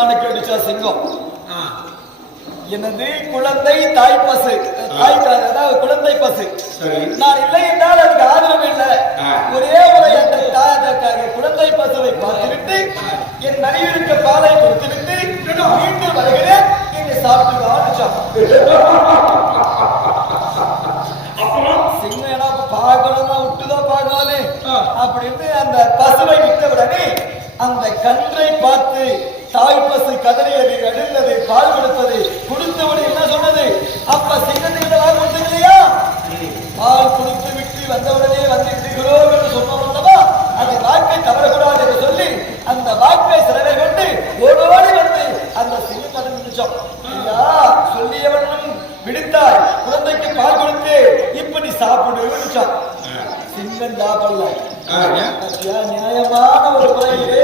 என்னான்னு கேட்டுச்சா சிங்கம். எனது குழந்தை தாய் பசு, அதாவது குழந்தை பசு. நான் இல்லை என்றால் அதுக்கு ஆதரவு இல்லை. ஒரே முறை அந்த குழந்தை பசுவை பார்த்துவிட்டு என் மனைவிக்கு பாலை கொடுத்துவிட்டு மீண்டும் வருகிறேன். என்னை சாப்பிட்டு ஆரம்பிச்சான். சிங்கம் ஏன்னா பார்க்கணும்னா விட்டுதான் பார்க்கலாமே அப்படின்னு அந்த பசுவை விட்டவுடனே அந்த கன்றை பார்த்து தாய் பசு கதறியது, எழுந்தது, பால் கொடுத்தது. கொடுத்தவுடன் என்ன சொன்னது? அப்ப சிங்கத்துக்கு பால் கொடுத்தது இல்லையா? பால் கொடுத்து விட்டு வந்தவுடனே வந்து விடுகிறோம் என்று சொன்னோம்னா அந்த வாக்கை தவறக்கூடாது என்று சொல்லி அந்த வாக்கை சிறவை கொண்டு ஓடோடி வந்து அந்த சிங்கம் கதை முடிச்சோம். சொல்லியவனும் விடுத்தாய், குழந்தைக்கு பால் கொடுத்து இப்ப நீ சாப்பிடு விடுச்சான். சிங்கம் சாப்பிடல. நியாயமான ஒரு முறையிலே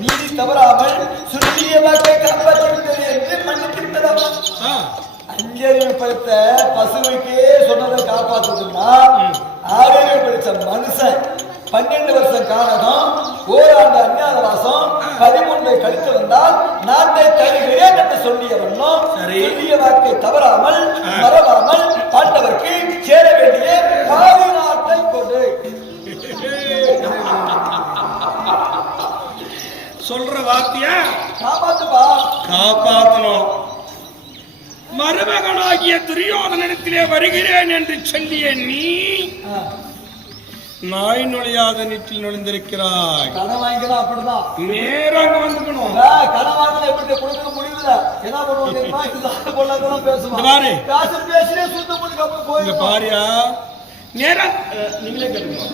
நீதி தவறாமல் சுற்றிய வாக்கை காப்பாற்றிவிட்டது என்று மன்னித்திருப்பதா? அஞ்சறிவு படுத்த பசுவைக்கே சொன்னதை காப்பாற்றுதுன்னா 6 அறிவு படித்த மனுஷன் 12 வருஷம் காரணம், ஓராண்டு அஞ்ஞான வாசம் 13 கழித்து வந்தால் நாட்டை தருகிறேன் என்று சொல்லியவனும் சொல்லிய வாக்கை தவறாமல் மறவாமல் பாண்டவர்க்கு சேர வேண்டிய பாதி நாட்டை கொண்டு சொல்ற வார்த்தையா காப்பாத்துப்பா, காப்பாற்றணும். மருமகனாகிய துரியோதனத்திலே வருகிறேன் என்று சொல்லிய நீ நாய் நுழையாத நீட்டில் நுழைந்திருக்கிறாய். கடன் வாங்கிக்கலாம். அப்படிதான் நேராக வந்துக்கணும். கடன் வாங்கல எப்படி கொடுக்க முடியல? என்ன பண்ணுவோம்? பேசுவாரு பேசினே சுத்த பாரியா நேரா நீங்களே கேட்கணும்.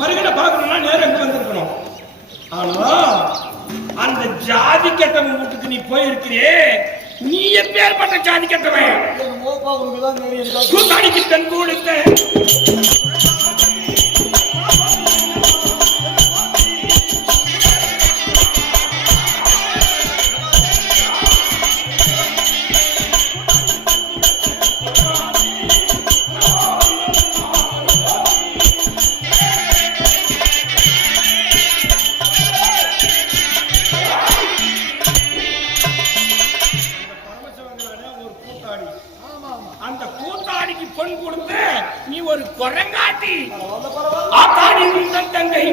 மறுகடை பார்க்கணும்னா நேரம் எங்க வந்திருக்கணும். ஆனா அந்த ஜாதி கெட்டவன் வீட்டுக்கு நீ போயிருக்கிறியே, நீ எப்பேற்பட்ட ஜாதி கெட்டவன்? கூத்தாடிக்கு தன் கொடுத்த நீ ஒரு குரங்காட்டி ஆத்தாடி உங்கள் தங்கை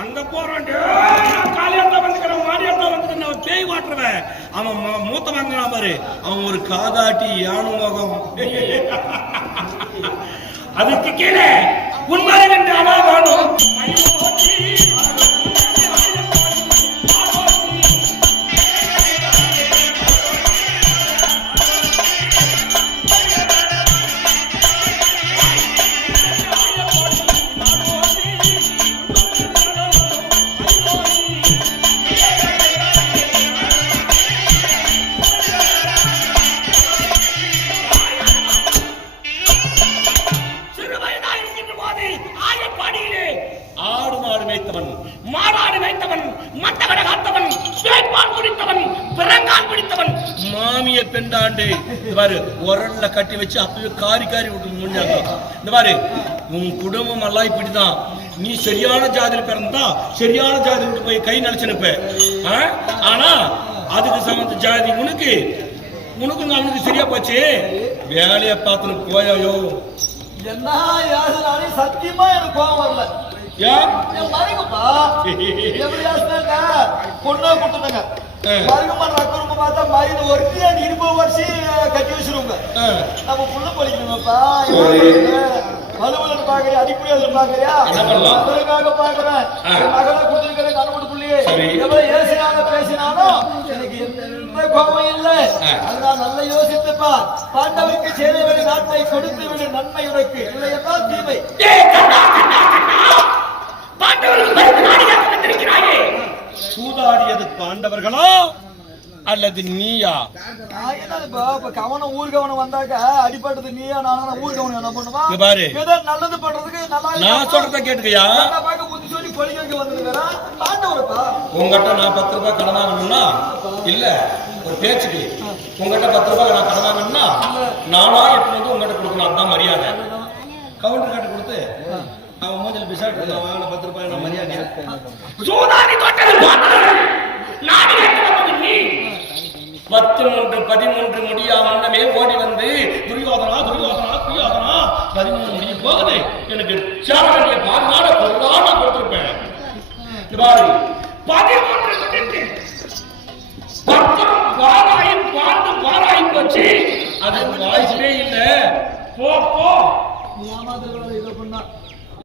அங்க போறான். காலியாட்டா வந்துக்கிறேன், மாடியாட்டா வந்துக்கிறேன், பேய் வாட்டுறவன் அவன் மூத்த வாங்கினான் பாரு. அவன் ஒரு காதாட்டி யானு முகம். அதுக்கு கீழே உண்மை என்று அவாவானும் மாடாடு வைத்தவன், மண்டவன காத்தவன், சேப்பான் குடித்தவன், பிறங்கான் பிடித்தவன், மாமிய பெண்டாண்டு பாரு உரல்ல கட்டி வச்சு அப்பவே காரி காரி விட்டு முடிஞ்சாங்க. இந்த பாரு உன் குடும்பம் எல்லாம் இப்படிதான். நீ சரியான ஜாதியில பிறந்தா சரியான ஜாதி விட்டு போய் கை நினைச்சுனுப்ப. ஆனா அதுக்கு சமந்த ஜாதி உனக்கு அவனுக்கு சரியா போச்சு. வேலையை பார்த்துன்னு போயாயோ. என்ன சத்தியமா எனக்கு கோபம் வரல. பொண்ணா கொடுத்துட்டாங்க. பார்த்தா மருந்து ஒருத்தி 20 வருஷம் கட்டி வச்சிருவாங்க. நம்ம புள்ள படிக்கணுமாப்பா, அலுவலர் பாக்குறியா, அடிப்படையில் பாக்குறியா, அதற்காக பாக்குறேன். மகளை கொடுத்துருக்கிற கணவன் புள்ளியே எவ்வளவு ஏசினாங்க பேசினாலும் எனக்கு எந்த கோபம் இல்லை. அதுதான் நல்ல யோசித்துப்பா. பாண்டவருக்கு சேர வேண்டிய நாட்டை கொடுத்து விடு, நன்மை உனக்கு இல்லை என்றால் தீமை. சூதாடியது பாண்டவர்களா அல்லது நீயா? இப்ப கவனம் ஊர்கவனம் வந்தாக்க அடிப்பட்டது நீயா நானா ஊர்கவனம் என்ன பண்ணுவா? பாரு ஏதோ நல்லது பண்றதுக்கு நல்லா நான் சொல்றத கேட்டுக்கயா? புத்தி சொல்லி கொலிக்க வந்துருக்கா பாண்டவரப்பா. உங்ககிட்ட நான் 10 ரூபாய் கடன் வாங்கணும்னா இல்ல ஒரு பேச்சுக்கு உங்ககிட்ட 10 ரூபாய் நான் கடன் வாங்கணும்னா நானா எடுத்து வந்து உங்ககிட்ட கொடுக்கணும். அதுதான் மரியாதை. கவுண்டர் காட்டு கொடுத்து அவன் மூஞ்சில பிசாட்டு நான் வாங்கின 10 ரூபாய் நான் மரியாதை சூதாரி தொட்டது நான் நீ 13 முடியா மன்னமே ஓடி வந்து துரியோதனா துரியோதனா துரியோதனா 13 முடிய போகுது எனக்கு சாரணிய பாதுகாட பொருளான கொடுத்திருப்பேன். பாரு 13 முடிட்டு பத்திரம் வாராயின் பாண்டு வாராயின் போச்சு. அது வாய்ஸே இல்ல. போ போ ஏமாத்துறவங்க இதை பண்ணா